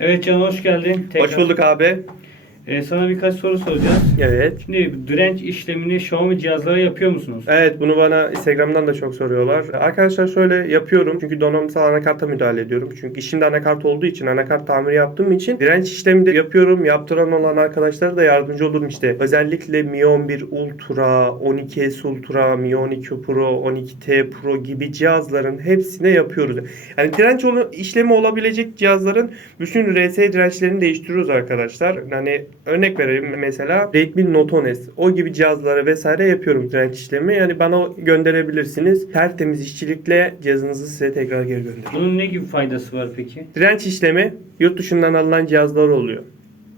Evet Can hoş geldin. Tekrar. Hoş bulduk abi. Ee, sana birkaç soru soracağız. Evet. Şimdi direnç işlemini Xiaomi cihazlara yapıyor musunuz? Evet bunu bana Instagram'dan da çok soruyorlar. Arkadaşlar şöyle yapıyorum. Çünkü donanımsal anakarta müdahale ediyorum. Çünkü işimde anakart olduğu için anakart tamiri yaptığım için direnç işlemi de yapıyorum. Yaptıran olan arkadaşlara da yardımcı olurum işte. Özellikle Mi 11 Ultra, 12S Ultra, Mi 12 Pro, 12T Pro gibi cihazların hepsine yapıyoruz. Yani direnç işlemi olabilecek cihazların bütün RS dirençlerini değiştiriyoruz arkadaşlar. Hani örnek vereyim mesela Redmi Note 10S o gibi cihazlara vesaire yapıyorum direnç işlemi. Yani bana gönderebilirsiniz. Tertemiz işçilikle cihazınızı size tekrar geri gönderirim. Bunun ne gibi faydası var peki? Direnç işlemi yurt dışından alınan cihazlar oluyor.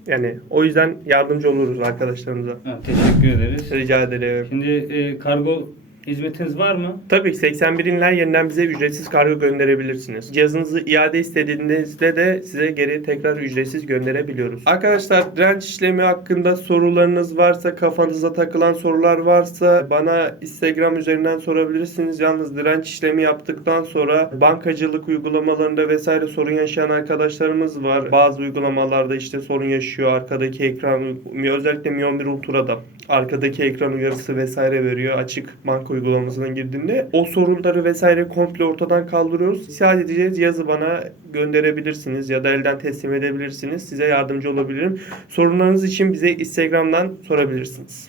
Yani o yüzden yardımcı oluruz arkadaşlarımıza. Ha, teşekkür ederiz. Rica ederim. Şimdi e, kargo hizmetiniz var mı? Tabii ki 81 inler yeniden bize ücretsiz kargo gönderebilirsiniz. Cihazınızı iade istediğinizde de size geri tekrar ücretsiz gönderebiliyoruz. Arkadaşlar direnç işlemi hakkında sorularınız varsa, kafanıza takılan sorular varsa bana Instagram üzerinden sorabilirsiniz. Yalnız direnç işlemi yaptıktan sonra bankacılık uygulamalarında vesaire sorun yaşayan arkadaşlarımız var. Bazı uygulamalarda işte sorun yaşıyor. Arkadaki ekran özellikle Mi 11 Ultra'da arkadaki ekran uyarısı vesaire veriyor açık banka uygulamasına girdiğinde. O sorunları vesaire komple ortadan kaldırıyoruz. Sadece cihazı bana gönderebilirsiniz ya da elden teslim edebilirsiniz. Size yardımcı olabilirim. Sorunlarınız için bize Instagram'dan sorabilirsiniz.